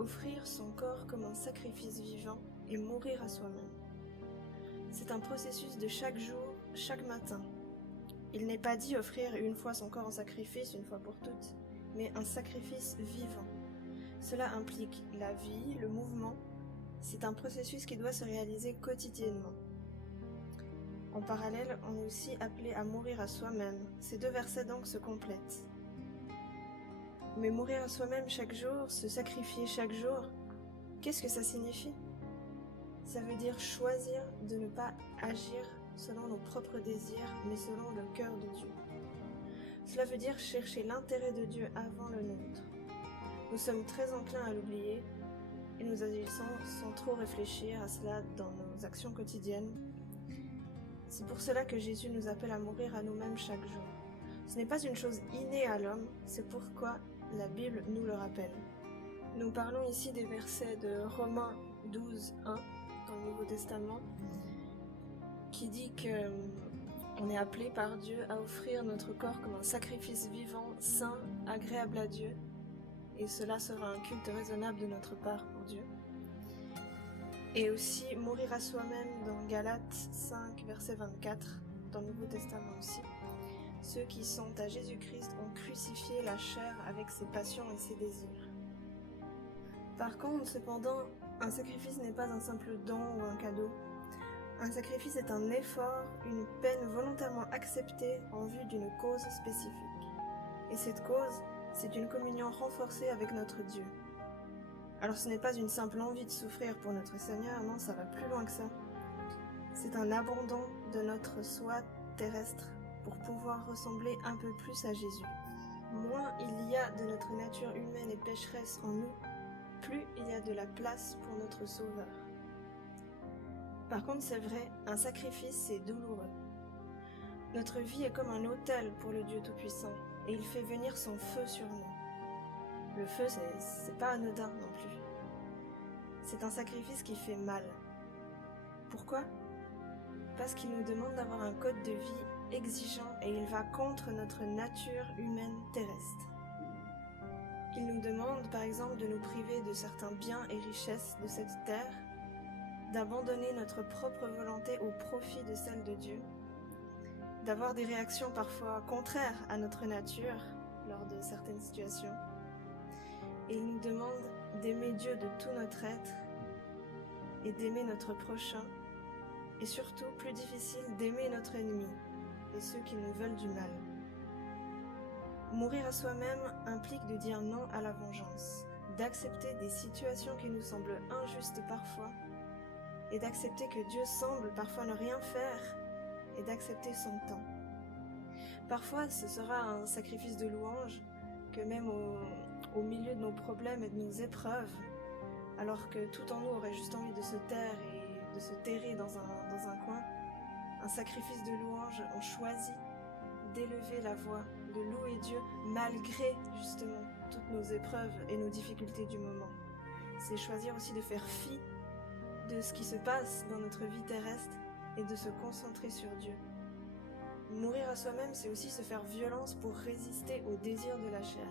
offrir son corps comme un sacrifice vivant et mourir à soi-même. C'est un processus de chaque jour, chaque matin. Il n'est pas dit offrir une fois son corps en sacrifice, une fois pour toutes, mais un sacrifice vivant. Cela implique la vie, le mouvement. C'est un processus qui doit se réaliser quotidiennement. En parallèle, on est aussi appelé à mourir à soi-même. Ces deux versets donc se complètent. Mais mourir à soi-même chaque jour, se sacrifier chaque jour, qu'est-ce que ça signifie? Ça veut dire choisir de ne pas agir selon nos propres désirs, mais selon le cœur de Dieu. Cela veut dire chercher l'intérêt de Dieu avant le nôtre. Nous sommes très enclins à l'oublier et nous agissons sans trop réfléchir à cela dans nos actions quotidiennes. C'est pour cela que Jésus nous appelle à mourir à nous-mêmes chaque jour. Ce n'est pas une chose innée à l'homme, c'est pourquoi la Bible nous le rappelle. Nous parlons ici des versets de Romains 12, 1 dans le Nouveau Testament, qui dit que on est appelé par Dieu à offrir notre corps comme un sacrifice vivant, saint, agréable à Dieu, et cela sera un culte raisonnable de notre part pour Dieu. Et aussi mourir à soi-même dans Galates 5, verset 24, dans le Nouveau Testament aussi. Ceux qui sont à Jésus-Christ ont crucifié la chair avec ses passions et ses désirs. Par contre, cependant, un sacrifice n'est pas un simple don ou un cadeau. Un sacrifice est un effort, une peine volontairement acceptée en vue d'une cause spécifique. Et cette cause, c'est une communion renforcée avec notre Dieu. Alors ce n'est pas une simple envie de souffrir pour notre Seigneur, non, ça va plus loin que ça. C'est un abandon de notre soi terrestre pour pouvoir ressembler un peu plus à Jésus. Moins il y a de notre nature humaine et pécheresse en nous, plus il y a de la place pour notre Sauveur. Par contre, c'est vrai, un sacrifice, c'est douloureux. Notre vie est comme un autel pour le Dieu Tout-Puissant, et il fait venir son feu sur nous. Le feu, c'est pas anodin non plus. C'est un sacrifice qui fait mal. Pourquoi? Parce qu'il nous demande d'avoir un code de vie exigeant et il va contre notre nature humaine terrestre. Il nous demande par exemple de nous priver de certains biens et richesses de cette terre, d'abandonner notre propre volonté au profit de celle de Dieu, d'avoir des réactions parfois contraires à notre nature lors de certaines situations. Et il nous demande d'aimer Dieu de tout notre être et d'aimer notre prochain, et surtout, plus difficile, d'aimer notre ennemi et ceux qui nous veulent du mal. Mourir à soi-même implique de dire non à la vengeance, d'accepter des situations qui nous semblent injustes parfois, et d'accepter que Dieu semble parfois ne rien faire, et d'accepter son temps. Parfois, ce sera un sacrifice de louange, que même au milieu de nos problèmes et de nos épreuves, alors que tout en nous aurait juste envie de se taire et de se terrer dans un coin, un sacrifice de louange, on choisit d'élever la voix, de louer Dieu malgré justement toutes nos épreuves et nos difficultés du moment. C'est choisir aussi de faire fi de ce qui se passe dans notre vie terrestre et de se concentrer sur Dieu. Mourir à soi-même, c'est aussi se faire violence pour résister aux désirs de la chair.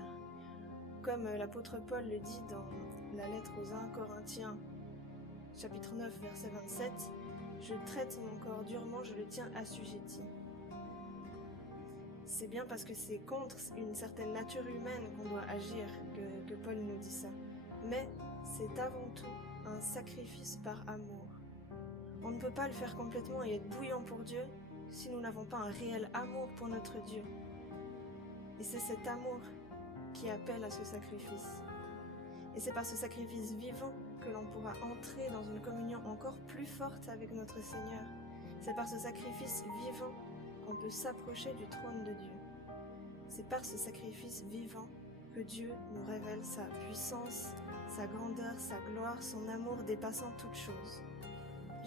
Comme l'apôtre Paul le dit dans la lettre aux 1 Corinthiens, chapitre 9, verset 27, « Je traite mon corps durement, je le tiens assujetti. » C'est bien parce que c'est contre une certaine nature humaine qu'on doit agir que Paul nous dit ça. Mais c'est avant tout un sacrifice par amour. On ne peut pas le faire complètement et être bouillant pour Dieu si nous n'avons pas un réel amour pour notre Dieu. Et c'est cet amour qui appelle à ce sacrifice. Et c'est par ce sacrifice vivant que l'on pourra entrer dans une communion encore plus forte avec notre Seigneur. C'est par ce sacrifice vivant qu'on peut s'approcher du trône de Dieu. C'est par ce sacrifice vivant que Dieu nous révèle sa puissance, sa grandeur, sa gloire, son amour dépassant toute chose.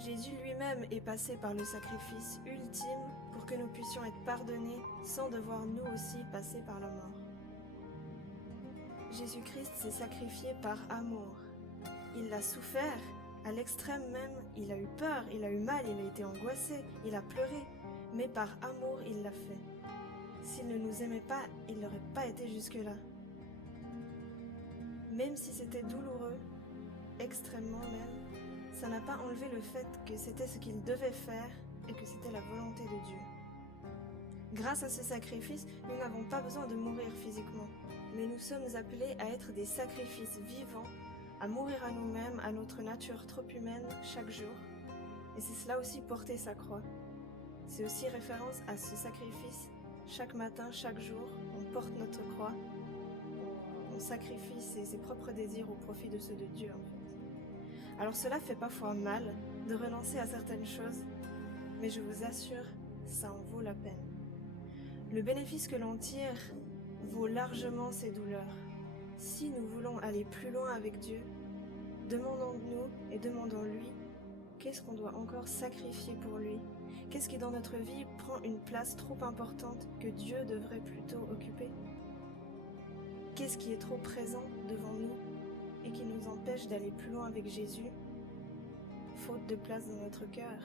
Jésus lui-même est passé par le sacrifice ultime pour que nous puissions être pardonnés sans devoir nous aussi passer par la mort. Jésus-Christ s'est sacrifié par amour. Il l'a souffert, à l'extrême même, il a eu peur, il a eu mal, il a été angoissé, il a pleuré, mais par amour il l'a fait. S'il ne nous aimait pas, il n'aurait pas été jusque-là. Même si c'était douloureux, extrêmement même, ça n'a pas enlevé le fait que c'était ce qu'il devait faire et que c'était la volonté de Dieu. Grâce à ce sacrifice, nous n'avons pas besoin de mourir physiquement, mais nous sommes appelés à être des sacrifices vivants, à mourir à nous-mêmes, à notre nature trop humaine chaque jour. Et c'est cela aussi porter sa croix. C'est aussi référence à ce sacrifice. Chaque matin, chaque jour, on porte notre croix, on sacrifie ses propres désirs au profit de ceux de Dieu en fait. Alors cela fait parfois mal de renoncer à certaines choses, mais je vous assure, ça en vaut la peine. Le bénéfice que l'on tire vaut largement ces douleurs. Si nous voulons aller plus loin avec Dieu, demandons-nous et demandons-lui qu'est-ce qu'on doit encore sacrifier pour lui. Qu'est-ce qui dans notre vie prend une place trop importante que Dieu devrait plutôt occuper? Qu'est-ce qui est trop présent devant nous et qui nous empêche d'aller plus loin avec Jésus, faute de place dans notre cœur?